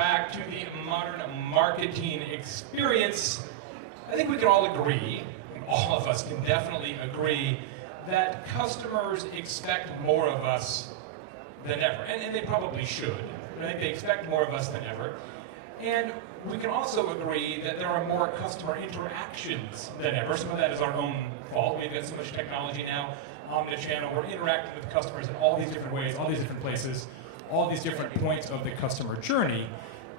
back to the modern marketing experience. I think we can all agree, all of us can definitely agree, that customers expect more of us than ever. And they probably should. I think they expect more of us than ever. And we can also agree that there are more customer interactions than ever. Some of that is our own fault. We've got so much technology now, omnichannel. We're interacting with customers in all these different ways, all these different places, all these different points of the customer journey.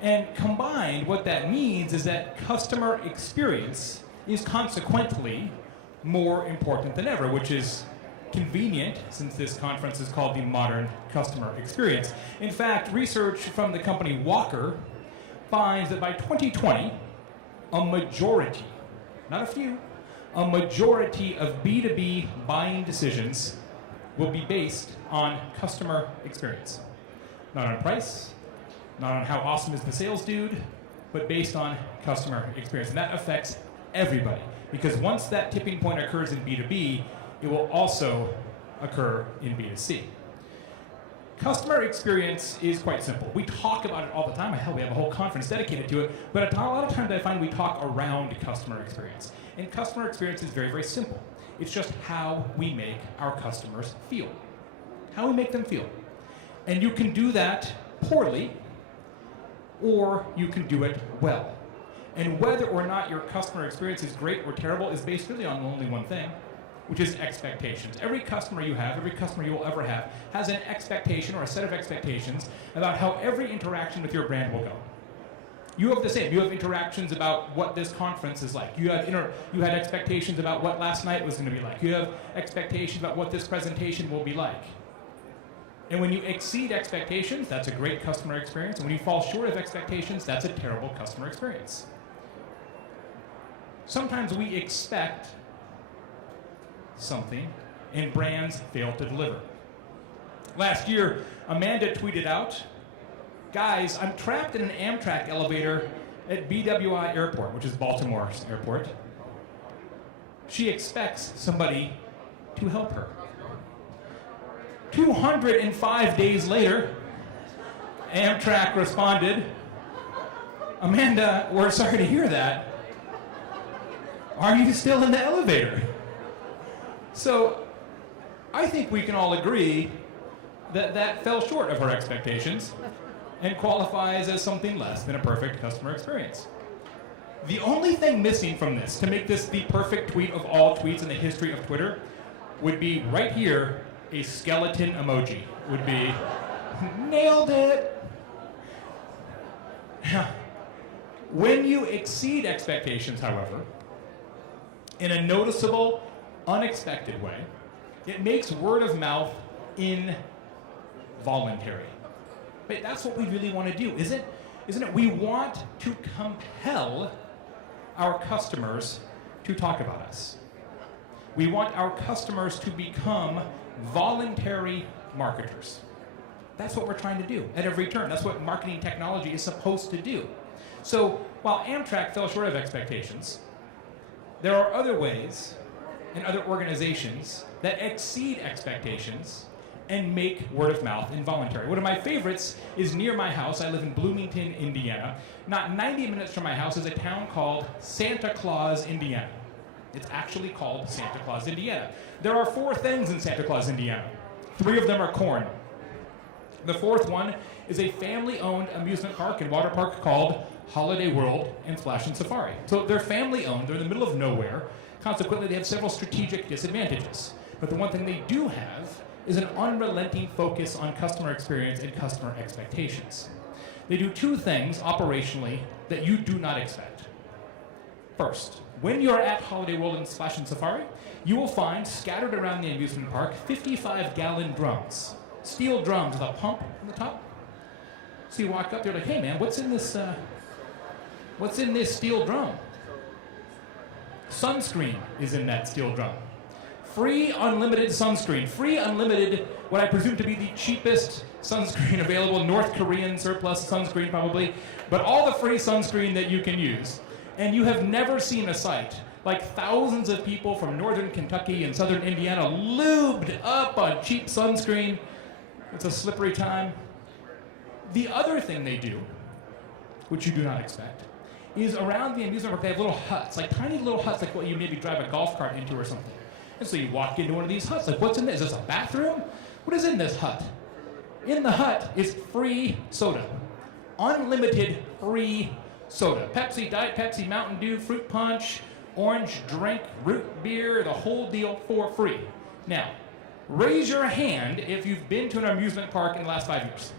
And combined, what that means is that customer experience is consequently more important than ever, which is convenient since this conference is called the Modern Customer Experience. In fact, research from the company Walker finds that by 2020, a majority, not a few, a majority of B2B buying decisions will be based on customer experience. Not on price, not on how awesome is the sales dude, but based on customer experience. And that affects everybody, because once that tipping point occurs in B2B, it will also occur in B2C. Customer experience is quite simple. We talk about it all the time. Hell, we have a whole conference dedicated to it, but a lot of times I find we talk around customer experience. And customer experience is very, very simple. It's just how we make our customers feel. How we make them feel. And you can do that poorly, or you can do it well. And whether or not your customer experience is great or terrible is based really on only one thing, which is expectations. Every customer you have, every customer you will ever have, has an expectation or a set of expectations about how every interaction with your brand will go. You have the same. You have interactions about what this conference is like. You had expectations about what last night was going to be like. You have expectations about what this presentation will be like. And when you exceed expectations, that's a great customer experience. And when you fall short of expectations, that's a terrible customer experience. Sometimes we expect something and brands fail to deliver. Last year, Amanda tweeted out, "Guys, I'm trapped in an Amtrak elevator at BWI Airport," which is Baltimore's airport. She expects somebody to help her. 205 days later, Amtrak responded, "Amanda, we're sorry to hear that. Are you still in the elevator?" So I think we can all agree that that fell short of her expectations and qualifies as something less than a perfect customer experience. The only thing missing from this, to make this the perfect tweet of all tweets in the history of Twitter, would be right here, a skeleton emoji. Would be, nailed it. When you exceed expectations, however, in a noticeable, unexpected way, it makes word of mouth involuntary. But that's what we really want to do, isn't it? We want to compel our customers to talk about us. We want our customers to become voluntary marketers. That's what we're trying to do at every turn. That's what marketing technology is supposed to do. So while Amtrak fell short of expectations, there are other ways and other organizations that exceed expectations and make word of mouth involuntary. One of my favorites is near my house. I live in Bloomington, Indiana. Not 90 minutes from my house is a town called Santa Claus, Indiana. It's actually called Santa Claus, Indiana. There are 4 things in Santa Claus, Indiana. 3 of them are corn. The 4th one is a family-owned amusement park and water park called Holiday World and Splash and Safari. So they're family-owned. They're in the middle of nowhere. Consequently, they have several strategic disadvantages. But the one thing they do have is an unrelenting focus on customer experience and customer expectations. They do 2 things operationally that you do not expect. First, when you're at Holiday World and Splash and Safari, you will find scattered around the amusement park 55-gallon drums. Steel drums with a pump on the top. So you walk up, you're like, "Hey man, what's in this steel drum?" Sunscreen is in that steel drum. Free unlimited sunscreen. Free unlimited, what I presume to be the cheapest sunscreen available, North Korean surplus sunscreen probably, but all the free sunscreen that you can use. And you have never seen a sight like thousands of people from northern Kentucky and southern Indiana lubed up on cheap sunscreen. It's a slippery time. The other thing they do which you do not expect, is around the amusement park they have little huts, like tiny little huts like what you maybe drive a golf cart into or something. And so you walk into one of these huts, like what's in this? Is this a bathroom? What is in this hut? In the hut is free soda. Unlimited free soda. Pepsi, Diet Pepsi, Mountain Dew, fruit punch, orange drink, root beer, the whole deal for free. Now, raise your hand if you've been to an amusement park in the last 5 years.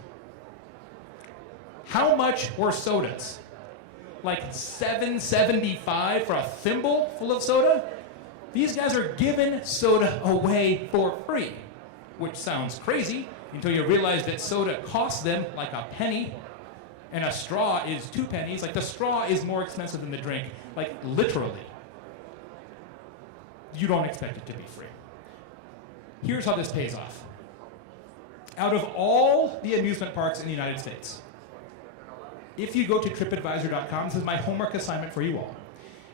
How much were sodas? Like $7.75 for a thimble full of soda? These guys are giving soda away for free, which sounds crazy until you realize that soda costs them like a penny and a straw is 2 pennies. Like the straw is more expensive than the drink, like literally. You don't expect it to be free. Here's how this pays off. Out of all the amusement parks in the United States, if you go to tripadvisor.com, this is my homework assignment for you all.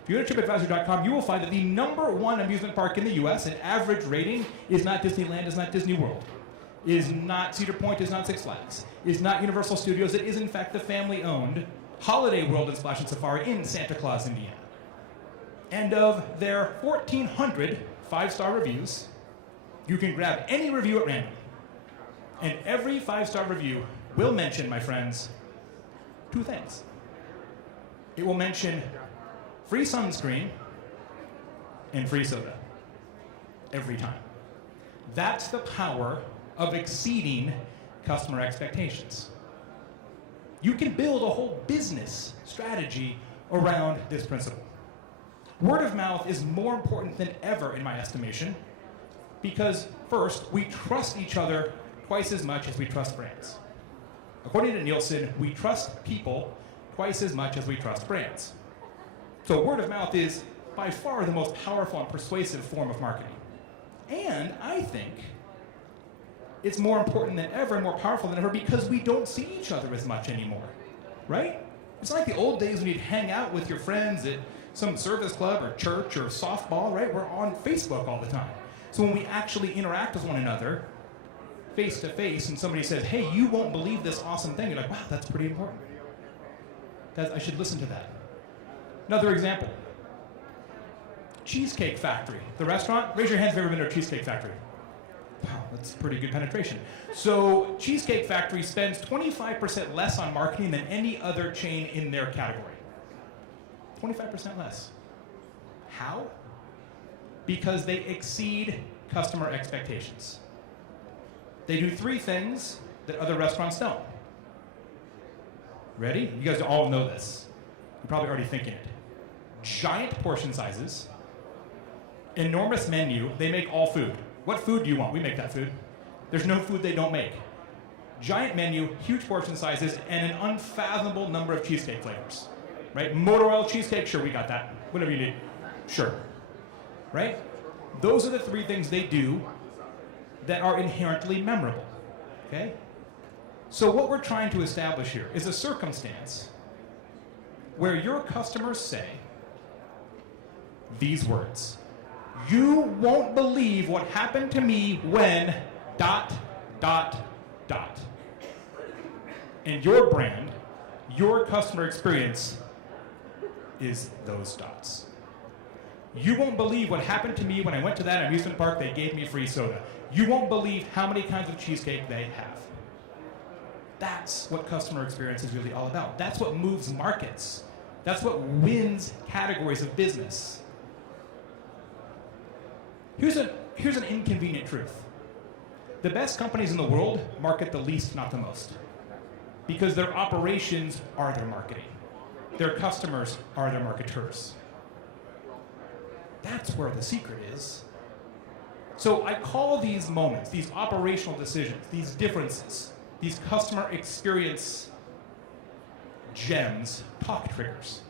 If you go to tripadvisor.com, you will find that the #1 amusement park in the US, an average rating, is not Disneyland, is not Disney World, is not Cedar Point, is not Six Flags, is not Universal Studios. It is in fact the family-owned Holiday World and Splash and Safari in Santa Claus, Indiana. And of their 1,400 5-star reviews, you can grab any review at random. And every 5-star review will mention, my friends, 2 things. It will mention free sunscreen and free soda. Every time. That's the power of exceeding customer expectations. You can build a whole business strategy around this principle. Word of mouth is more important than ever in my estimation because, first, we trust each other twice as much as we trust brands. According to Nielsen, we trust people twice as much as we trust brands. So word of mouth is by far the most powerful and persuasive form of marketing. And I think it's more important than ever and more powerful than ever because we don't see each other as much anymore, right? It's like the old days when you'd hang out with your friends at some service club or church or softball, right? We're on Facebook all the time. So when we actually interact with one another, face to face, and somebody says, hey, you won't believe this awesome thing, you're like, wow, that's pretty important. I should listen to that. Another example. Cheesecake Factory. The restaurant, raise your hands if you've ever been to a Cheesecake Factory. Wow, that's pretty good penetration. So Cheesecake Factory spends 25% less on marketing than any other chain in their category. 25% less. How? Because they exceed customer expectations. They do 3 things that other restaurants don't. Ready? You guys all know this. You're probably already thinking it. Giant portion sizes, enormous menu, they make all food. What food do you want? We make that food. There's no food they don't make. Giant menu, huge portion sizes, and an unfathomable number of cheesecake flavors. Right? Motor oil cheesecake, sure, we got that. Whatever you need, sure. Right? Those are the 3 things they do that are inherently memorable. Okay? So what we're trying to establish here is a circumstance where your customers say these words. You won't believe what happened to me when ... And your brand, your customer experience is those dots. You won't believe what happened to me when I went to that amusement park, they gave me free soda. You won't believe how many kinds of cheesecake they have. That's what customer experience is really all about. That's what moves markets. That's what wins categories of business. Here's an inconvenient truth. The best companies in the world market the least, not the most. Because their operations are their marketing. Their customers are their marketers. That's where the secret is. So I call these moments, these operational decisions, these differences, these customer experience gems, talk triggers.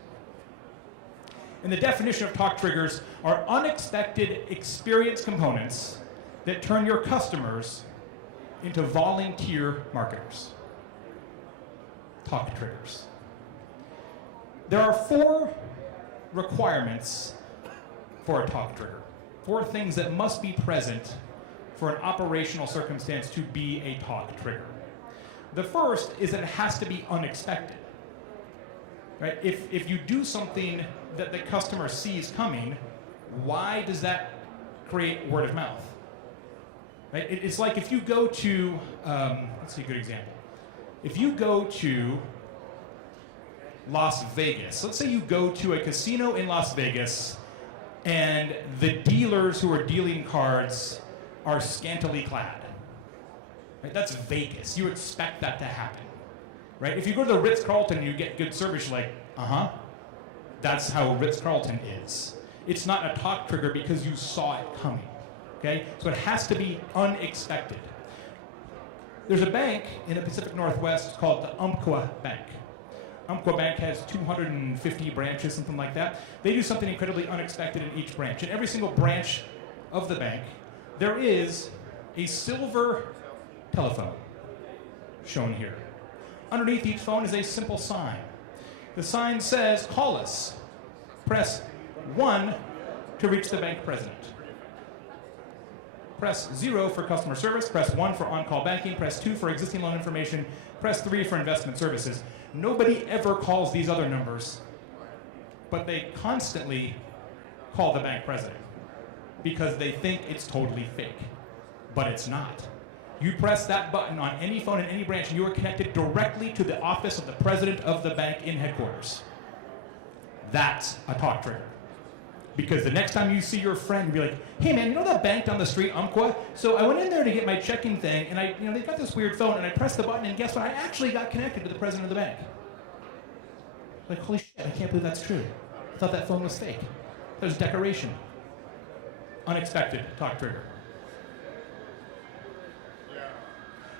And the definition of talk triggers are unexpected experience components that turn your customers into volunteer marketers. Talk triggers. There are 4 requirements for a talk trigger. 4 things that must be present for an operational circumstance to be a talk trigger. The first is that it has to be unexpected. right? If you do something that the customer sees coming, why does that create word of mouth? Right? It's like if you go to, let's see a good example. If you go to Las Vegas, let's say you go to a casino in Las Vegas and the dealers who are dealing cards are scantily clad. Right? That's Vegas. You expect that to happen. Right? If you go to the Ritz-Carlton and you get good service, you're like, that's how Ritz-Carlton is. It's not a talk trigger because you saw it coming. Okay? So it has to be unexpected. There's a bank in the Pacific Northwest called the Umpqua Bank. Umpqua Bank has 250 branches, something like that. They do something incredibly unexpected in each branch. In every single branch of the bank, there is a silver telephone shown here. Underneath each phone is a simple sign. The sign says, call us. Press 1 to reach the bank president. Press 0 for customer service, press 1 for on-call banking, press 2 for existing loan information, press 3 for investment services. Nobody ever calls these other numbers, but they constantly call the bank president because they think it's totally fake, but it's not. You press that button on any phone in any branch and you are connected directly to the office of the president of the bank in headquarters. That's a talk trigger. Because the next time you see your friend, you'll be like, hey man, you know that bank down the street, Umpqua? So I went in there to get my checking thing, and they've got this weird phone, and I pressed the button, and guess what? I actually got connected to the president of the bank. Like, holy shit, I can't believe that's true. I thought that phone was fake. That was decoration. Unexpected talk trigger.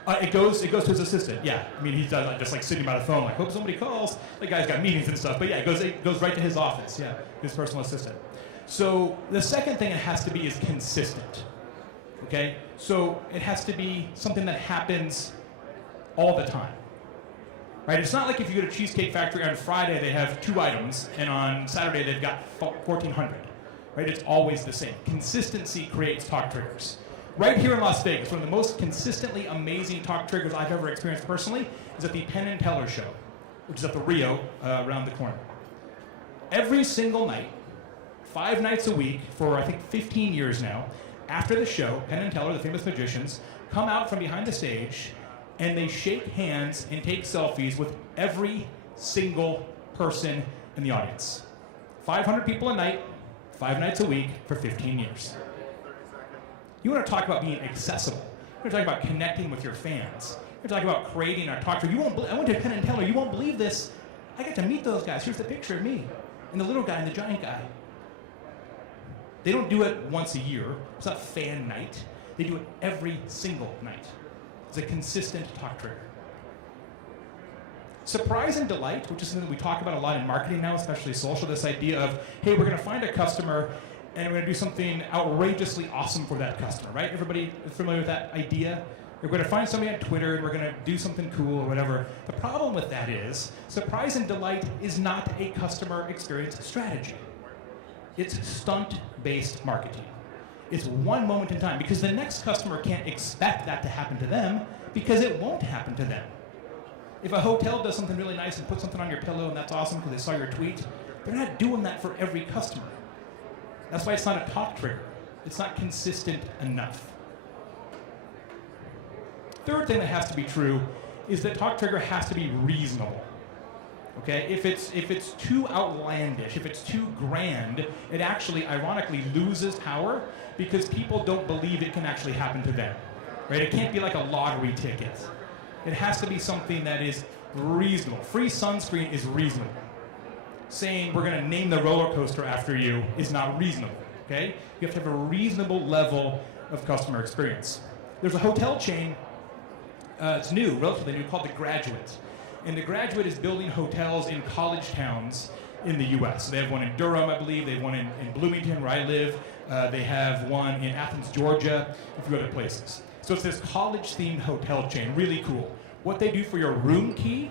It goes to his assistant. Yeah, I mean he's just like sitting by the phone, like hope somebody calls. The guy's got meetings and stuff, but yeah, it goes right to his office. Yeah, his personal assistant. So the second thing it has to be is consistent. Okay, so it has to be something that happens all the time. Right? It's not like if you go to Cheesecake Factory on Friday they have 2 items, and on Saturday they've got 1,400. Right? It's always the same. Consistency creates talk triggers. Right here in Las Vegas, one of the most consistently amazing talk triggers I've ever experienced personally is at the Penn and Teller show, which is at the Rio around the corner. Every single night, 5 nights a week for I think 15 years now, after the show, Penn and Teller, the famous magicians, come out from behind the stage and they shake hands and take selfies with every single person in the audience. 500 people a night, 5 nights a week for 15 years. You want to talk about being accessible. You want to talk about connecting with your fans. You want to talk about creating a talk show. I went to Penn and Teller. You won't believe this. I got to meet those guys. Here's the picture of me and the little guy and the giant guy. They don't do it once a year. It's not fan night. They do it every single night. It's a consistent talk trigger. Surprise and delight, which is something that we talk about a lot in marketing now, especially social, this idea of, hey, we're going to find a customer and we're going to do something outrageously awesome for that customer, right? Everybody is familiar with that idea? We're going to find somebody on Twitter and we're going to do something cool or whatever. The problem with that is, surprise and delight is not a customer experience strategy. It's stunt-based marketing. It's one moment in time, because the next customer can't expect that to happen to them, because it won't happen to them. If a hotel does something really nice and puts something on your pillow and that's awesome because they saw your tweet, they're not doing that for every customer. That's why it's not a talk trigger. It's not consistent enough. Third thing that has to be true is that talk trigger has to be reasonable. Okay? If it's too outlandish, if it's too grand, it actually ironically loses power because people don't believe it can actually happen to them. Right? It can't be like a lottery ticket. It has to be something that is reasonable. Free sunscreen is reasonable. Saying we're going to name the roller coaster after you is not reasonable, okay? You have to have a reasonable level of customer experience. There's a hotel chain, it's new, relatively new, called The Graduate. And The Graduate is building hotels in college towns in the US. So they have one in Durham, I believe. They have one in Bloomington, where I live. They have one in Athens, Georgia, a few other places. So it's this college-themed hotel chain, really cool. What they do for your room key,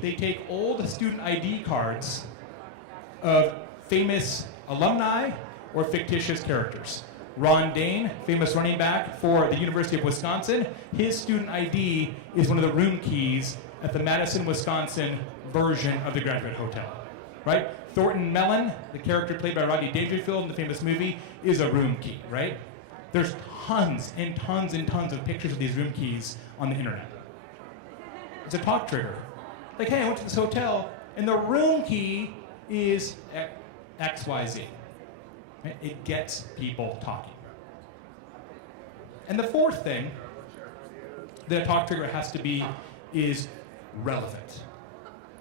they take old student ID cards of famous alumni or fictitious characters. Ron Dane, famous running back for the University of Wisconsin, his student ID is one of the room keys at the Madison, Wisconsin version of the Graduate Hotel, right? Thornton Mellon, the character played by Rodney Dangerfield in the famous movie, is a room key, right? There's tons and tons and tons of pictures of these room keys on the internet. It's a talk trigger. Like, hey, I went to this hotel, and the room key is XYZ. Right? It gets people talking. And the fourth thing that a talk trigger has to be is relevant.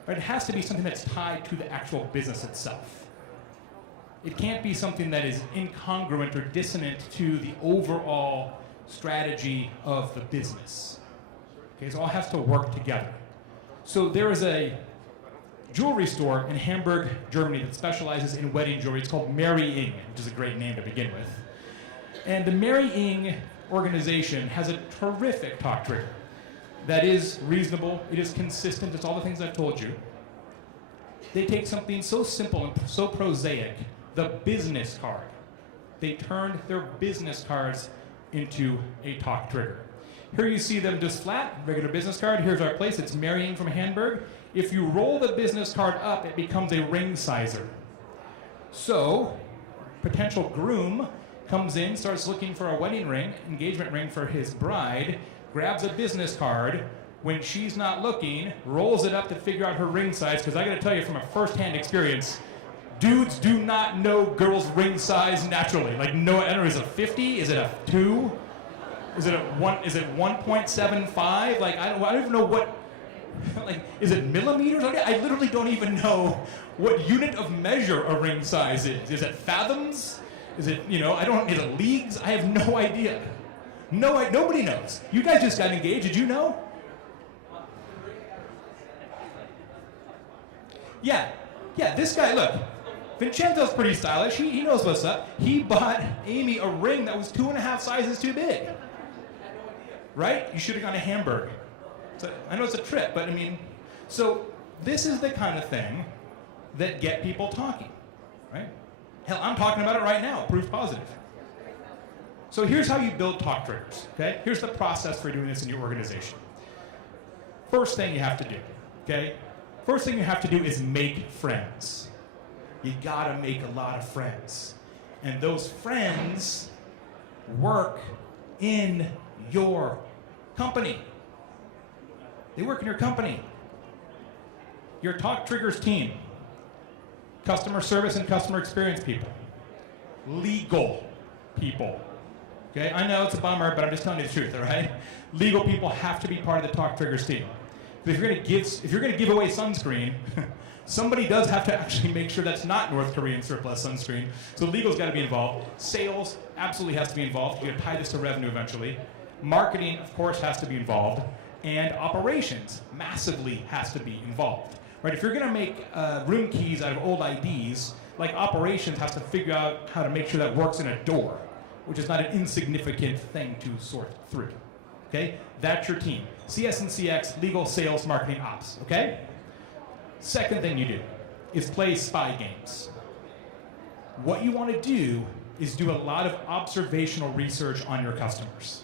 Right? It has to be something that's tied to the actual business itself. It can't be something that is incongruent or dissonant to the overall strategy of the business. Okay, so it all has to work together. So there is a jewelry store in Hamburg, Germany that specializes in wedding jewelry. It's called Mary Ing, which is a great name to begin with. And the Mary Ing organization has a terrific talk trigger that is reasonable, it is consistent, it's all the things I've told you. They take something so simple and so prosaic, the business card. They turned their business cards into a talk trigger. Here you see them just flat, regular business card. Here's our place, it's Mary Ing from Hamburg. If you roll the business card up, it becomes a ring sizer. So, potential groom comes in, starts looking for a wedding ring, engagement ring for his bride, grabs a business card. When she's not looking, rolls it up to figure out her ring size, because I gotta tell you from a first-hand experience, dudes do not know girls' ring size naturally. Like, no, I don't know, is it a 50? Is it a 2? Is it a 1? Is it 1.75? Like, I don't even know what, like, is it millimeters? I literally don't even know what unit of measure a ring size is. Is it fathoms? Is it, is it leagues? I have no idea. Nobody knows. You guys just got engaged, did you know? Yeah, this guy, look, Vincenzo's pretty stylish, he knows what's up. He bought Amy a ring that was 2.5 sizes too big. Right? You should have gone to Hamburg. I know it's a trip, but so this is the kind of thing that get people talking, right? Hell, I'm talking about it right now, proof positive. So here's how you build talk triggers, okay? Here's the process for doing this in your organization. First thing you have to do, okay? First thing you have to do is make friends. You gotta make a lot of friends. And those friends work in your company. They work in your company. Your talk triggers team. Customer service and customer experience people. Legal people. Okay, I know it's a bummer, but I'm just telling you the truth, all right? Legal people have to be part of the talk triggers team. But if you're gonna give away sunscreen, somebody does have to actually make sure that's not North Korean surplus sunscreen. So legal's got to be involved. Sales absolutely has to be involved. You're gonna tie this to revenue eventually. Marketing, of course, has to be involved. And operations massively has to be involved. Right? If you're gonna make room keys out of old IDs, like operations has to figure out how to make sure that works in a door, which is not an insignificant thing to sort through. Okay? That's your team. CS and CX, legal, sales, marketing, ops. Okay? Second thing you do is play spy games. What you want to do is do a lot of observational research on your customers.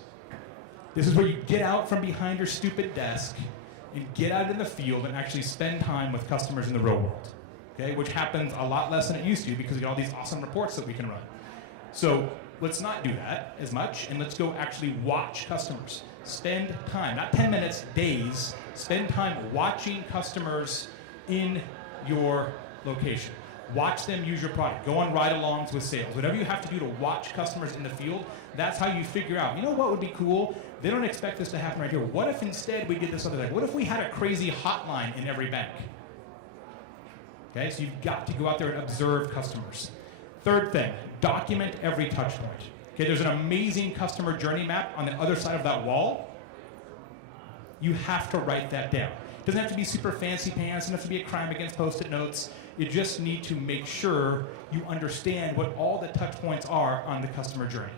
This is where you get out from behind your stupid desk and get out in the field and actually spend time with customers in the real world. Okay? Which happens a lot less than it used to because we got all these awesome reports that we can run. So let's not do that as much, and let's go actually watch customers. Spend time, not 10 minutes, days, spend time watching customers in your location. Watch them use your product. Go on ride-alongs with sales. Whatever you have to do to watch customers in the field, that's how you figure out, what would be cool? They don't expect this to happen right here. What if instead we did this other thing? What if we had a crazy hotline in every bank? Okay, so you've got to go out there and observe customers. Third thing, document every touch point. Okay, there's an amazing customer journey map on the other side of that wall. You have to write that down. It doesn't have to be super fancy pants, it doesn't have to be a crime against Post-it notes. You just need to make sure you understand what all the touch points are on the customer journey.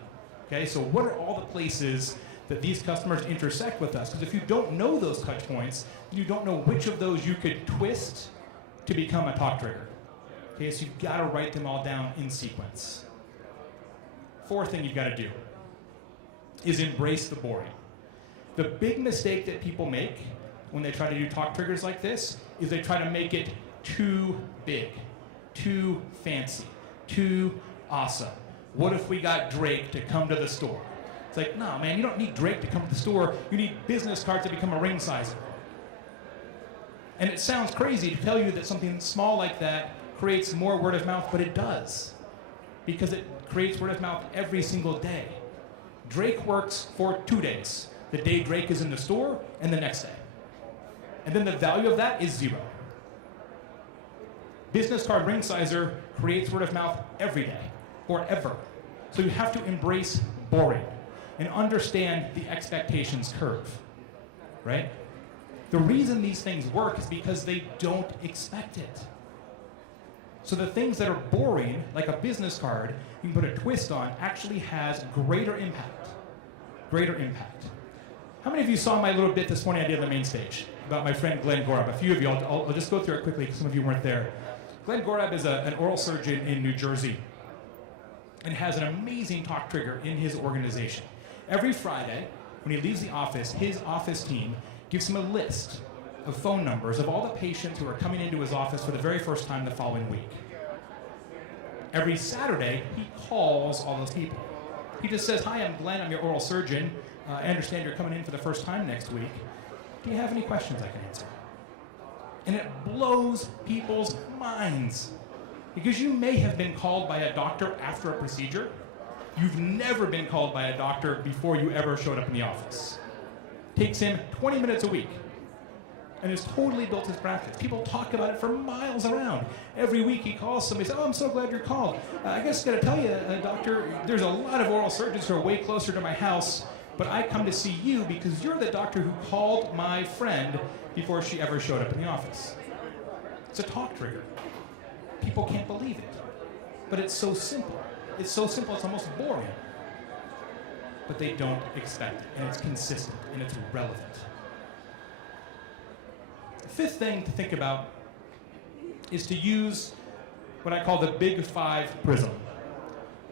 Okay, so what are all the places that these customers intersect with us? Because if you don't know those touch points, you don't know which of those you could twist to become a talk trigger. Okay, so you've got to write them all down in sequence. Fourth thing you've got to do is embrace the boring. The big mistake that people make when they try to do talk triggers like this is they try to make it too big, too fancy, too awesome. What if we got Drake to come to the store? It's like, no, man, you don't need Drake to come to the store. You need business cards to become a ring sizer. And it sounds crazy to tell you that something small like that creates more word of mouth, but it does. Because it creates word of mouth every single day. Drake works for 2 days. The day Drake is in the store and the next day. And then the value of that is 0. Business card ring sizer creates word of mouth every day, or ever. So you have to embrace boring and understand the expectations curve, right? The reason these things work is because they don't expect it. So the things that are boring, like a business card, you can put a twist on, actually has greater impact. Greater impact. How many of you saw my little bit this morning I did on the main stage about my friend Glenn Gorab? A few of you, I'll just go through it quickly because some of you weren't there. Glenn Gorab is an oral surgeon in New Jersey and has an amazing talk trigger in his organization. Every Friday, when he leaves the office, his office team gives him a list of phone numbers of all the patients who are coming into his office for the very first time the following week. Every Saturday, he calls all those people. He just says, hi, I'm Glenn, I'm your oral surgeon. I understand you're coming in for the first time next week. Do you have any questions I can answer? And it blows people's minds. Because you may have been called by a doctor after a procedure. You've never been called by a doctor before you ever showed up in the office. Takes him 20 minutes a week. And has totally built his practice. People talk about it for miles around. Every week he calls somebody and says, oh, I'm so glad you're called. I guess I gotta tell you, doctor, there's a lot of oral surgeons who are way closer to my house, but I come to see you because you're the doctor who called my friend before she ever showed up in the office. It's a talk trigger. People can't believe it. But it's so simple. It's so simple, it's almost boring. But they don't expect it, and it's consistent, and it's relevant. The fifth thing to think about is to use what I call the Big Five Prism.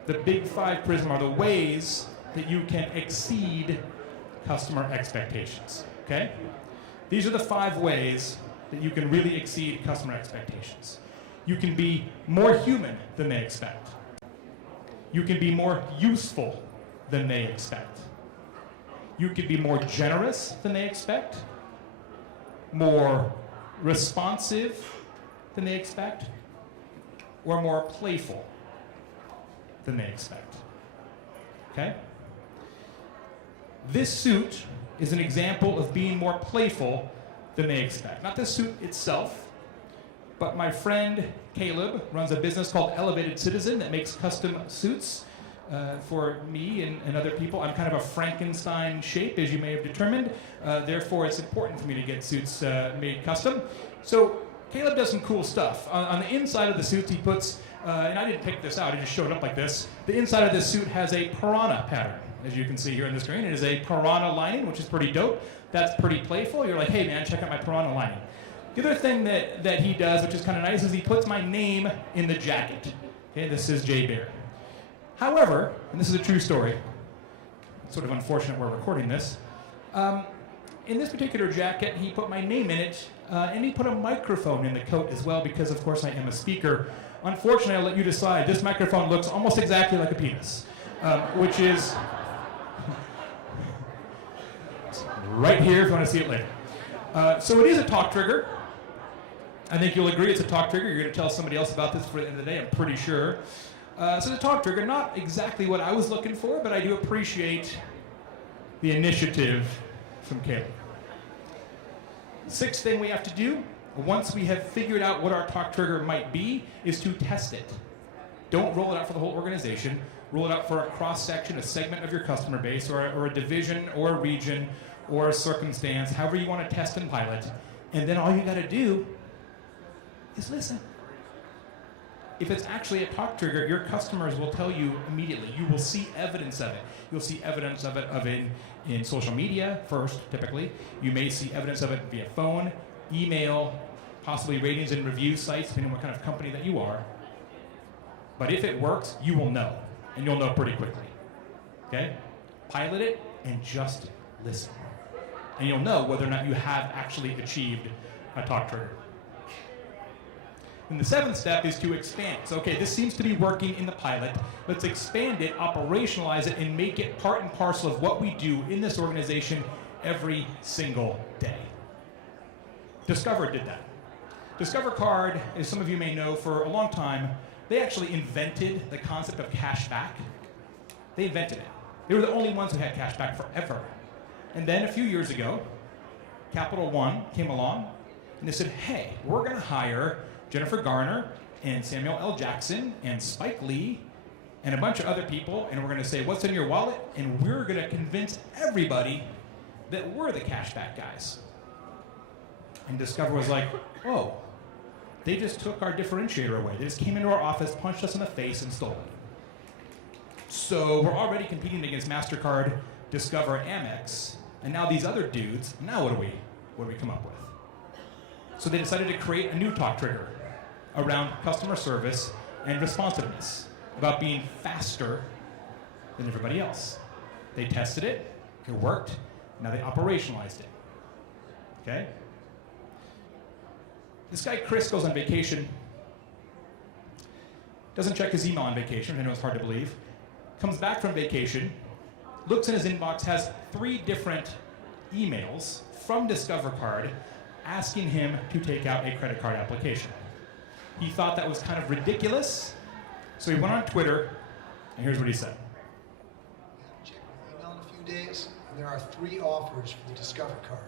The Big Five Prism are the ways that you can exceed customer expectations, okay? These are the 5 ways that you can really exceed customer expectations. You can be more human than they expect. You can be more useful than they expect. You can be more generous than they expect, more responsive than they expect, or more playful than they expect. Okay? This suit is an example of being more playful than they expect. Not the suit itself, but my friend Caleb runs a business called Elevated Citizen that makes custom suits for me and other people. I'm kind of a Frankenstein shape, as you may have determined. Therefore, it's important for me to get suits made custom. So Caleb does some cool stuff. On the inside of the suits, he puts, and I didn't pick this out, it just showed up like this. The inside of this suit has a piranha pattern, as you can see here on the screen. It is a piranha lining, which is pretty dope. That's pretty playful. You're like, hey man, check out my piranha lining. The other thing that he does, which is kind of nice, is he puts my name in the jacket. Okay, this is Baer. However, and this is a true story, it's sort of unfortunate we're recording this, in this particular jacket, he put my name in it, and he put a microphone in the coat as well, because of course I am a speaker. Unfortunately, I'll let you decide. This microphone looks almost exactly like a penis, which is right here if you want to see it later. So it is a talk trigger. I think you'll agree it's a talk trigger. You're going to tell somebody else about this before the end of the day, I'm pretty sure. So the talk trigger, not exactly what I was looking for, but I do appreciate the initiative from Caleb. Sixth thing we have to do, once we have figured out what our talk trigger might be, is to test it. Don't roll it out for the whole organization. Roll it out for a cross-section, a segment of your customer base, or a division, or a region, or a circumstance, however you want to test and pilot. And then all you got to do is listen. If it's actually a talk trigger, your customers will tell you immediately. You will see evidence of it. You'll see evidence of it in social media first, typically. You may see evidence of it via phone, email, possibly ratings and review sites, depending on what kind of company that you are. But if it works, you will know, and you'll know pretty quickly. Okay? Pilot it and just listen. and you'll know whether or not you have actually achieved a talk trigger. And the seventh step is to expand. So, okay, this seems to be working in the pilot. Let's expand it, operationalize it, and make it part and parcel of what we do in this organization every single day. Discover did that. Discover Card, as some of you may know, for a long time, they actually invented the concept of cash back. They invented it. They were the only ones who had cash back forever. And then a few years ago, Capital One came along, and they said, hey, we're going to hire Jennifer Garner and Samuel L. Jackson and Spike Lee and a bunch of other people, and we're going to say, what's in your wallet? And we're going to convince everybody that we're the cashback guys. And Discover was like, oh, they just took our differentiator away. They just came into our office, punched us in the face, and stole it. So we're already competing against MasterCard, Discover, and Amex, and now these other dudes, now what do we come up with? So they decided to create a new talk trigger around customer service and responsiveness, about being faster than everybody else. They tested it, it worked, now they operationalized it. Okay? This guy Chris goes on vacation, doesn't check his email on vacation, I know it's hard to believe, comes back from vacation, looks in his inbox, has 3 different emails from Discover Card asking him to take out a credit card application. He thought that was kind of ridiculous, so he went on Twitter, and here's what he said. Check my email in a few days, and there are 3 offers for the Discover Card.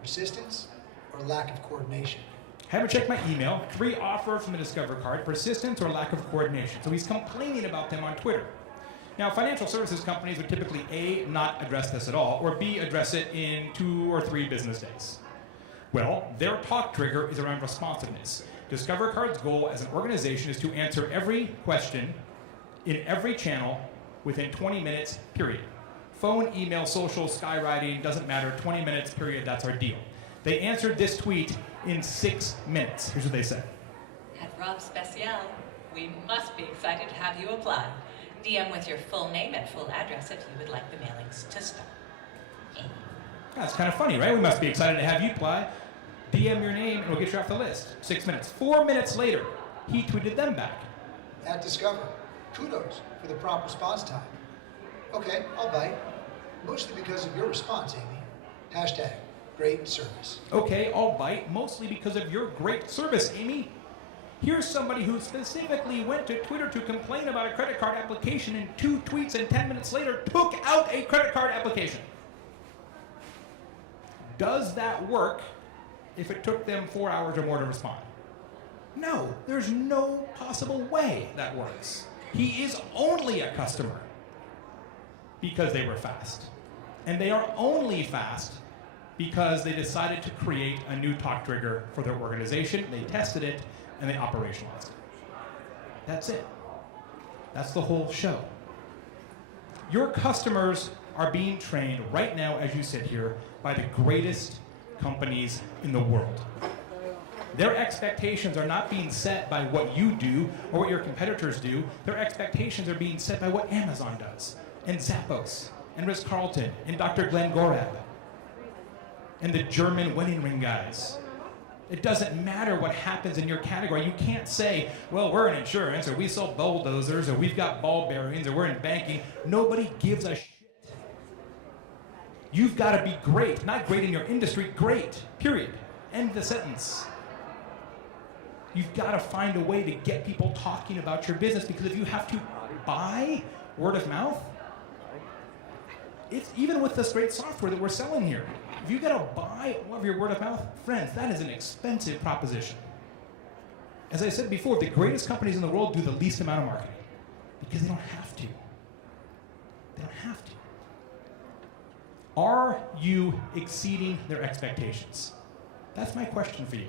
Persistence or lack of coordination. Haven't checked my email, 3 offers from the Discover Card, persistence or lack of coordination. So he's complaining about them on Twitter. Now, financial services companies would typically A, not address this at all, or B, address it in 2 or 3 business days. Well, their talk trigger is around responsiveness. Discover Card's goal as an organization is to answer every question in every channel within 20 minutes, period. Phone, email, social, skywriting, doesn't matter, 20 minutes, period, that's our deal. They answered this tweet in 6 minutes. Here's what they said. At Rob Special, we must be excited to have you apply. DM with your full name and full address if you would like the mailings to start. That's kind of funny, right? We must be excited to have you apply. DM your name and we'll get you off the list. 6 minutes. 4 minutes later, he tweeted them back. At Discover, kudos for the prompt response time. Okay, I'll bite. Mostly because of your response, Amy. Hashtag great service. Okay, I'll bite, mostly because of your great service, Amy. Here's somebody who specifically went to Twitter to complain about a credit card application and 2 tweets and 10 minutes later took out a credit card application. Does that work if it took them 4 hours or more to respond? No, there's no possible way that works. He is only a customer because they were fast. And they are only fast because they decided to create a new talk trigger for their organization. They tested it and they operationalized it. That's it. That's the whole show. Your customers are being trained right now as you sit here by the greatest companies in the world. Their expectations are not being set by what you do or what your competitors do. Their expectations are being set by what Amazon does, and Zappos, and Ritz-Carlton, and Dr. Glenn Gorab, and the German wedding ring guys. It doesn't matter what happens in your category. You can't say, well, we're in insurance, or we sell bulldozers, or we've got ball bearings, or we're in banking. Nobody gives a shit. You've got to be great. Not great in your industry, great. Period. End the sentence. You've got to find a way to get people talking about your business, because if you have to buy word of mouth, it's even with this great software that we're selling here. If you got to buy all of your word of mouth, friends, that is an expensive proposition. As I said before, the greatest companies in the world do the least amount of marketing because they don't have to. They don't have to. Are you exceeding their expectations? That's my question for you.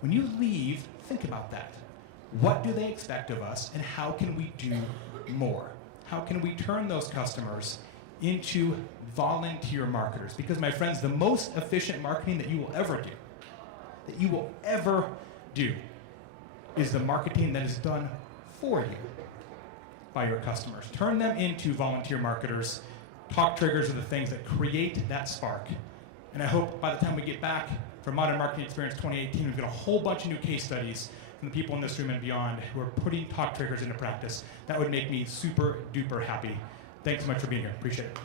When you leave, think about that. What do they expect of us, and how can we do more? How can we turn those customers into volunteer marketers? Because, my friends, the most efficient marketing that you will ever do, is the marketing that is done for you by your customers. Turn them into volunteer marketers. Talk triggers are the things that create that spark And I hope by the time we get back for Modern Marketing Experience 2018, we've got a whole bunch of new case studies from the people in this room and beyond who are putting talk triggers into practice. That would make me super duper happy. Thanks so much for being here. Appreciate it.